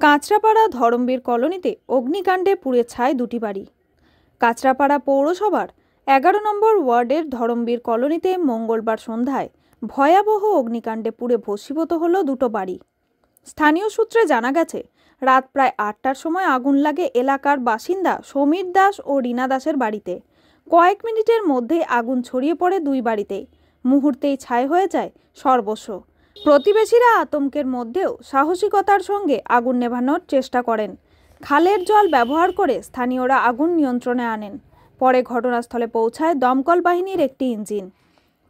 কাঁচরাপাড়া ধরমবীর কলোনিতে অগ্নিকাণ্ডে পুড়ে ছাই দুটি বাড়ি। কাঁচরাপাড়া পৌরসভার 11 নম্বর ওয়ার্ডের ধরমবীর কলোনিতে মঙ্গলবার সন্ধ্যায় ভয়াবহ অগ্নিকাণ্ডে পুড়ে ভস্মীভূত হলো দুটো বাড়ি। স্থানীয় সূত্রে জানা গেছে, রাত প্রায় 8টার সময় আগুন লাগে এলাকার বাসিন্দা সমীর দাস ও রীনা দাসের বাড়িতে। কয়েক মিনিটের মধ্যেই আগুন ছড়িয়ে পড়ে দুই বাড়িতেই। মুহূর্তেই ছাই হয়ে যায় সর্বস্ব। প্রতিবেশীরা আতঙ্কের মধ্যেও সাহসিকতার সঙ্গে আগুন নেভানোর চেষ্টা করেন। খালের জল ব্যবহার করে স্থানীয়রা আগুন নিয়ন্ত্রণে আনেন। পরে ঘটনাস্থলে পৌঁছায় দমকল বাহিনীর একটি ইঞ্জিন।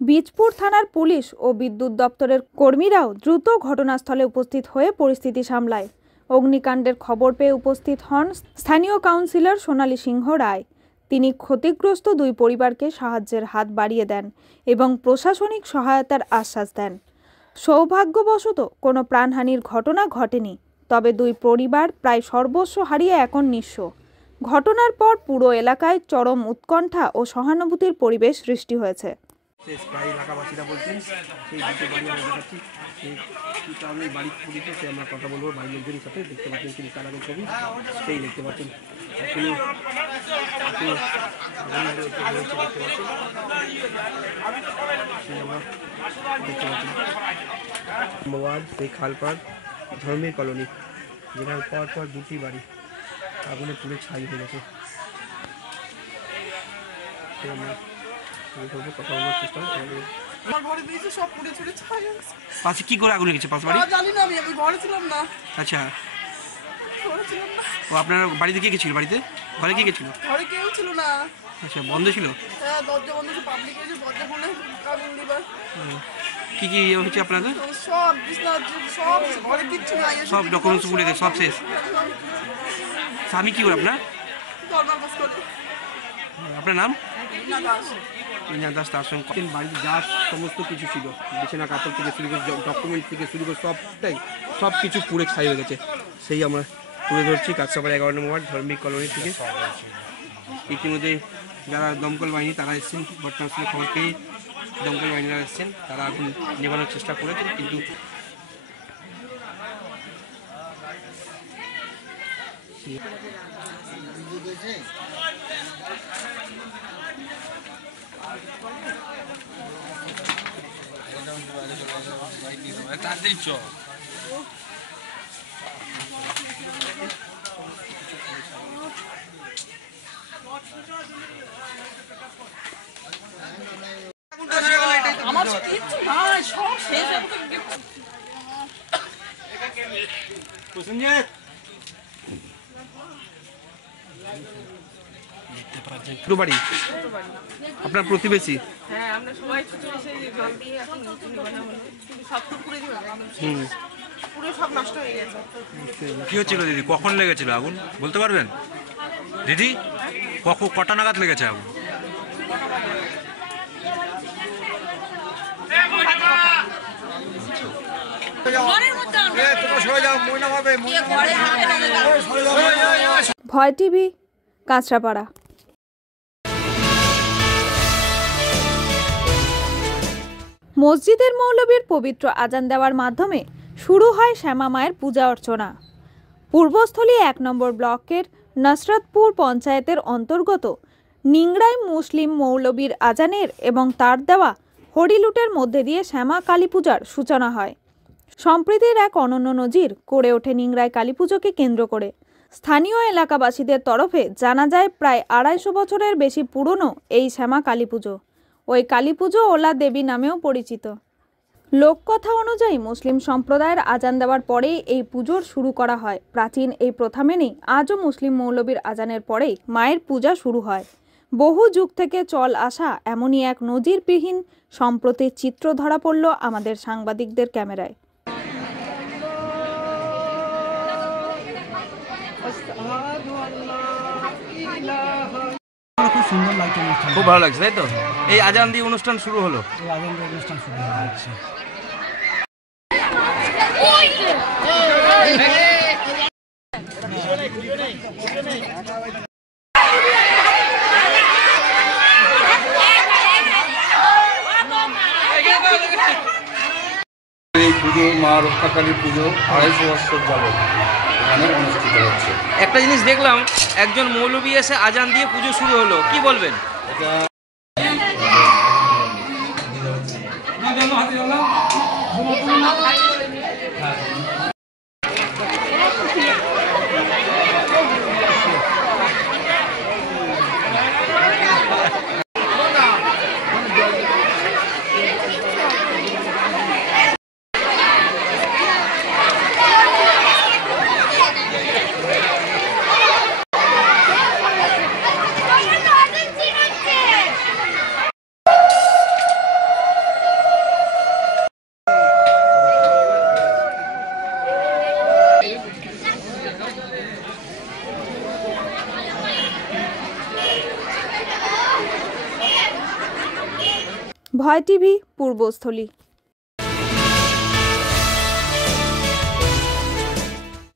বীজপুর থানার পুলিশ ও বিদ্যুৎ দপ্তরের কর্মীরাও দ্রুত ঘটনাস্থলে উপস্থিত হয়ে পরিস্থিতি সামলায়। অগ্নিকাণ্ডের খবর পেয়ে উপস্থিত হন স্থানীয় কাউন্সিলর সোনালী সিংহ রায়। তিনি ক্ষতিগ্রস্ত দুই পরিবারকে সাহায্যের হাত বাড়িয়ে দেন এবং প্রশাসনিক সহায়তার আশ্বাস দেন। সৌভাগ্যবশত কোনো প্রাণহানির ঘটনা ঘটেনি, তবে দুই পরিবার প্রায় সর্বস্ব হারিয়ে এখন নিঃস্ব। ঘটনার পর পুরো এলাকায় চরম উৎকণ্ঠা ও সহানুভূতির পরিবেশ সৃষ্টি হয়েছে। এলাকাবাসীরা বলছেন সেই দুটো বাড়ি আমরা দেখাচ্ছি, সেই কারণে বাড়ি পুলিশে সে আমরা কথা বলবো বাড়ির লোকজনের সাথে। দেখতে পাচ্ছেন তিনি তার আগে ছবি সেই দেখতে পাচ্ছেন সেই খালপাড় ধর্মের কলোনি, যেখানে পর দুটি বাড়ি আগুনে পুড়ে ছাই হয়ে গেছে। পাশে কি করে আগুন লেগেছে? পাশ বাড়ি জানি না, আমি ঘরে ছিলাম না। আচ্ছা, ও আপনার বাড়িতে কে ছিল? বাড়িতে ঘরে কে ছিল? ঘরে কেউ ছিল না। আচ্ছা, বন্ধ ছিল? হ্যাঁ, দরজা বন্ধ ছিল। পাবলিক এসে দরজা খুলে আগুন দিবার। কি কি হচ্ছে আপনাদের? সব বিছনা, সব ঘরে কিচ্ছু নাই, সব ডকুমেন্টস পুড়ে গেছে, সব শেষ। স্বামী কি করে আপনার? আপনার নাম? রীনা দাস। তার সঙ্গে বাড়িতে যা সমস্ত কিছু ছিল, বিছানা কাপড় থেকে শুরু করে ডকুমেন্ট থেকে শুরু করে সব কিছু পুড়ে ছাই হয়ে গেছে। সেই আমরা তুলে ধরছি কাঁচরাপাড়া 11 নম্বর ওয়ার্ড ধর্মবীর কলোনি থেকে। ইতিমধ্যে যারা দমকল বাহিনী তারা এসেছেন, ঘটনাস্থলে খবর পেয়ে দমকল বাহিনীরা এসেছেন, তারা আগুন নেভানোর চেষ্টা করেছেন, কিন্তু আপনার প্রতিবেশী? হ্যাঁ, আমরা সবাই ছুটে এসে জল দিয়ে এখন বানা হলো, কিন্তু সব তো পুড়ে যাবে, পুরো সব নষ্ট হয়ে গেছে। কি হচ্ছিল দিদি? কখন লেগেছিল আগুন বলতে পারবেন দিদি? কটা নাগাদ লেগেছে আগুন? ভয় টিভি, কাঁচরাপাড়া। মসজিদের মৌলবীর পবিত্র আজান দেওয়ার মাধ্যমে শুরু হয় শ্যামা মায়ের পূজা অর্চনা। পূর্বস্থলী 1 নম্বর ব্লকের নসরতপুর পঞ্চায়েতের অন্তর্গত নিংড়াই মুসলিম মৌলবীর আজানের এবং তার দেওয়া হরিলুটের মধ্যে দিয়ে শ্যামা কালী পূজার সূচনা হয়। সম্প্রীতির এক অনন্য নজির গড়ে ওঠে নিংড়াই কালী পুজোকে কেন্দ্র করে। স্থানীয় এলাকাবাসীদের তরফে জানা যায়, প্রায় 250 বছরের বেশি পুরনো এই শ্যামা কালী পুজো। ওই কালী পুজো ওলা দেবী নামেও পরিচিত। লোককথা অনুযায়ী মুসলিম সম্প্রদায়ের আজান দেওয়ার পরেই এই পুজোর শুরু করা হয়। প্রাচীন এই প্রথা মেনেই আজও মুসলিম মৌলবীর আজানের পরেই মায়ের পূজা শুরু হয়। বহু যুগ থেকে চল আসা এমনই এক নজিরবিহীন সম্প্রতির চিত্র ধরা পড়ল আমাদের সাংবাদিকদের ক্যামেরায়। খুব ভালো লাগছে, তাই তো? এই আজান দিয়ে অনুষ্ঠান শুরু হলো। এই পুজো মা রক্ষাকালী পুজো 250 বছর যাবত এখানে অনুষ্ঠিত হচ্ছে। একটা জিনিস দেখলাম, একজন মৌলবি এসে আজান দিয়ে পুজো শুরু হলো, কি বলবেন? ভয় টিভি, পূর্বস্থলী।